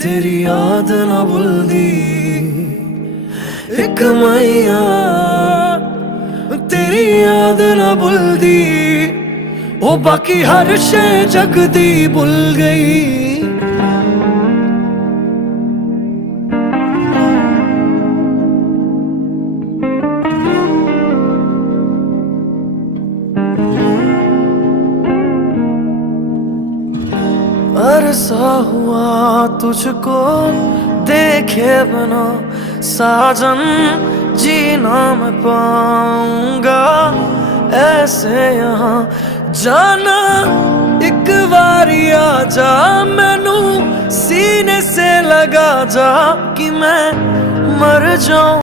तेरी याद ना भुलदी एक मैया, तेरी याद ना भुलदी ओ बाकी हर शे जग दी भुल गई। अरसा हुआ तुझको देखे बिना साजन, जीना मैं पाऊंगा ऐसे यहाँ जाना। एक बारी आ जा मैनू सीने से लगा जा कि मैं मर जाऊं।